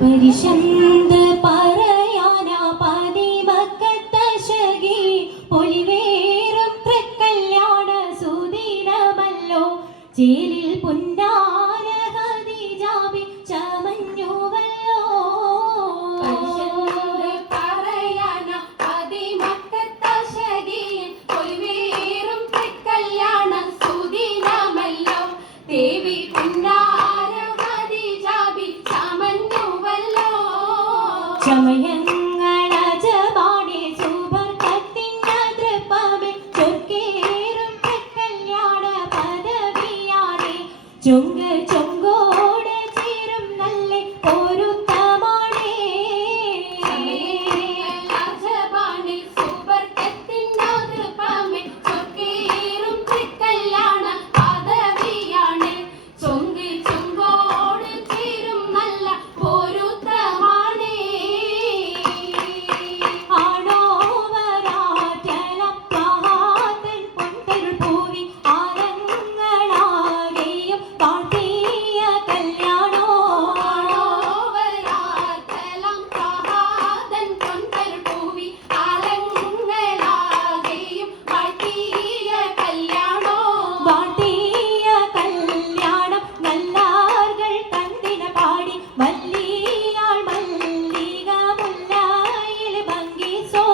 പരിശന്ത പറയാന പതിമക്കത്തശകി പൊലിവേറും തൃക്കല്യാണ സുദിനമല്ലോ ചേലിൽ പുന്നാര ഹദിജാബി ചമഞ്ഞുവല്ലോ. പറയാന പതിമക്കത്തശകി പൊലിവേറും തൃക്കല്യാണ സുദിനമല്ലോ ദേവി പുന്നാര ഹദിജാബി ചമഞ്ഞുവല്ലോ. ചമയങ്ങളജപാണി സുബർക്കത്തിൻ്റെ തൃപ്പമേ ചൊർക്കേറും തൃക്കല്യാണ പദവിയാണേ ചൊങ്ക് ചൊങ്കോട് ചേരും നല്ല പൊരുത്തമാണേ. രാജപാണി സുബർക്കത്തിൻ്റെ തൃപ്പമേ ചൊർക്കേറും തൃക്കല്യാണ പദവിയാണ് ചൊങ്ക് ചൊങ്കോട് ചേരും നല്ല പൊരുത്തമാണേ. ആണോവരാറ്റലം മഹാതൻ പൊൻപൊരുൾ പൂവി ആരങ്ങളാകെയും പാട്ടിയ കല്യാണോ. ആണോവരാറ്റലം മഹാതൻ പൊൻപൊരുൾ പൂവി ആരങ്ങളാകെയും പാട്ടിയ കല്യാണോ. പാട്ടിയ കല്യാണം നല്ലാർകൾ തന്തിന പാടി വല്ലിയാൾ മല്ലിക മുല്ലായിൽ ഭംഗിസോ.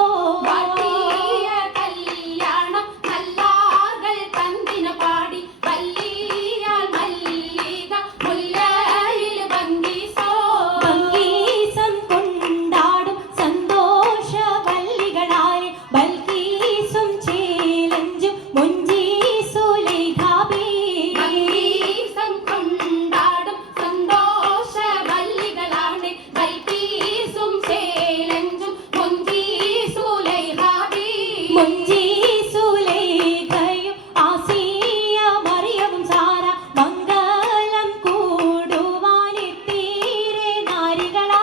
പാട്ടിയ കല്യാണം നല്ലാകൾ തന്തിന പാടി വല്ലിയാൾ മല്ലിക മുല്ലയിൽ ഭംഗിസോ. ഭംഗീസം കൊണ്ടാടും സന്തോഷ വല്ലികളാലെ ബൽക്കീസും ചേലഞ്ചും മുഞ്ചീസുലൈഖാബി. ഭംഗീസം കൊണ്ടാടും സന്തോഷ വല്ലികളാണ് ബൽക്കീസും ചേലഞ്ചും മുഞ്ചീസുലൈഖാബി. മുഞ്ചീസുലൈഖയും ആസിയ മറിയവും സാര മംഗളം കൂടുവാനെത്തീരെ നാരികളാ.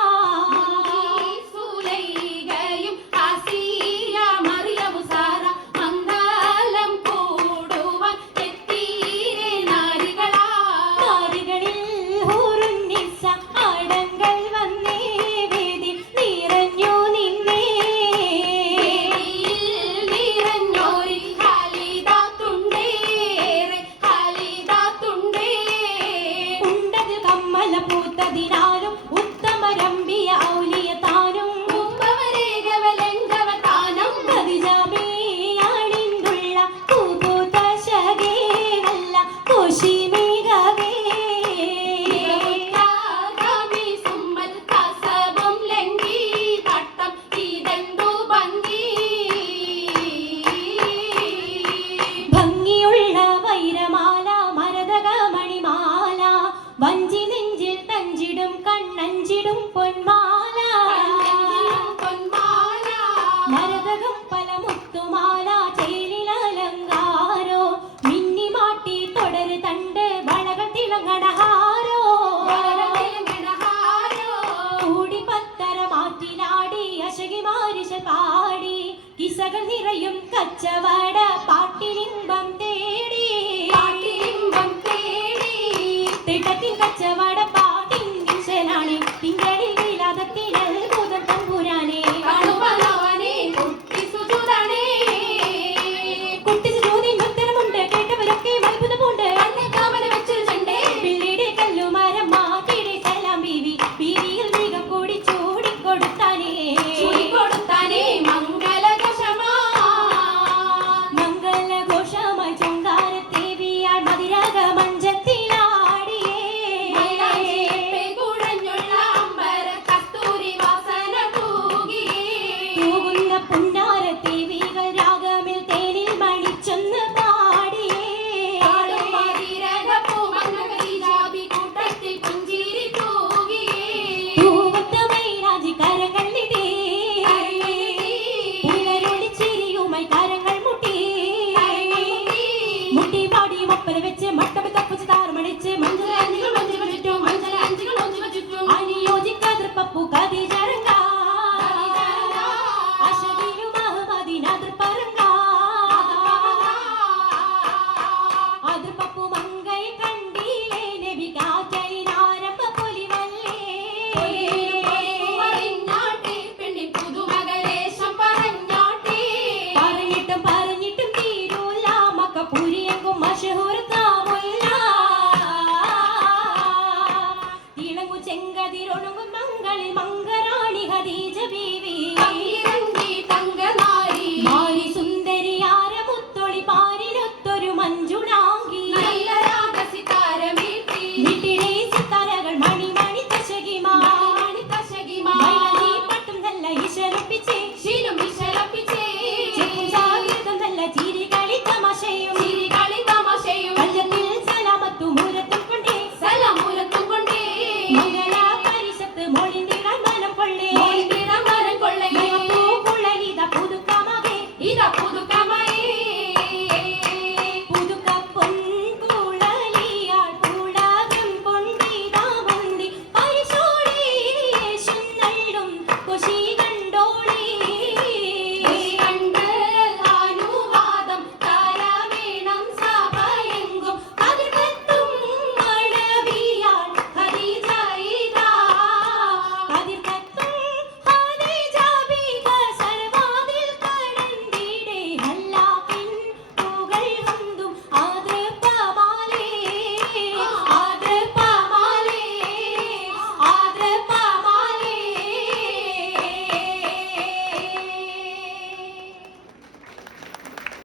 സുലൈഖയും ആസിയ മറിയവും സാര മംഗളം കൂടുവാൻ എത്തീരെ നാരികളാ. നാരികളിൽ ഹൂറുന്നിസ ആടങ്ങൾ വന്നേ വേദി നിറഞ്ഞു നിന്നേ. നിറഞ്ഞോരി ഹാലിദാത്തുണ്ടേറെ ഹാലിദാത്തുണ്ടേ. ഉണ്ടത് കമ്മല പൂത്തതിനാലും ഉത്തമരമ്പിയ ഔലിയ താനും ഉപ്പവരേഖവലങ്കവതാനം ഖദീജാബിയാണിന്തുള്ള പൂപൂത്ത ശകേ നല്ല കോശിമേഘവേ. ാഗാമി സുമ്മൽ കസബും ലംഘി തട്ടം ഇതെന്തു ഭംഗി. ഭംഗിയുള്ള വൈരമാല മരതക മണിമാല വഞ്ചി നെഞ്ചിൽ തഞ്ചിടും കണ്ണഞ്ചിടും പൊന്മാല. പൊന്മാല മരതകം പല മുത്തുമാല ചേലിലലങ്കാരോ മിന്നിമാട്ടി തുടര് തണ്ട് വളകൾ തിളങ്ങടഹാരോ. കൂടി പത്തര മാറ്റിലാടി അശകി മാരിശ പാടി കിസകൾ നിറയും കച്ചവട പാട്ടിലിമ്പം തേടി. പാട്ടിലിമ്പം തേടി തിട്ടത്തിൻ കച്ചവട പാട്ടിൻ ദിശനാണ് തിങ്കളിൽ വിലാതത്തിൽ അത്ഭുതം തമ്പുരാനെ. കണുവനവനെ കുട്ടി സുജുതണേ. കുട്ടി സുജൂതിൻ ഉത്തരമുണ്ട് കേട്ടവരൊക്കെ അത്ഭുതമുണ്ട്. കണ്ണുകാവന വെച്ചൊരു ചണ്ടേ പിള്ളിയുടെ കല്ലുമരം മാറ്റിയുടെ സലാം ബീവി ബീവിയിൽ മികം കൂടി ചൂടിക്കൊടുത്താനേ. കൊടുത്താനേ മംഗളകശമാ. മംഗളഘോഷമായി ചുങ്കാരത്തേവിയാൽ മതിരക മഞ്ചത്തിലാടിയേ. മൈലാഞ്ചിപ്പെ കുഴഞ്ഞുള്ള അമ്പര മംഗള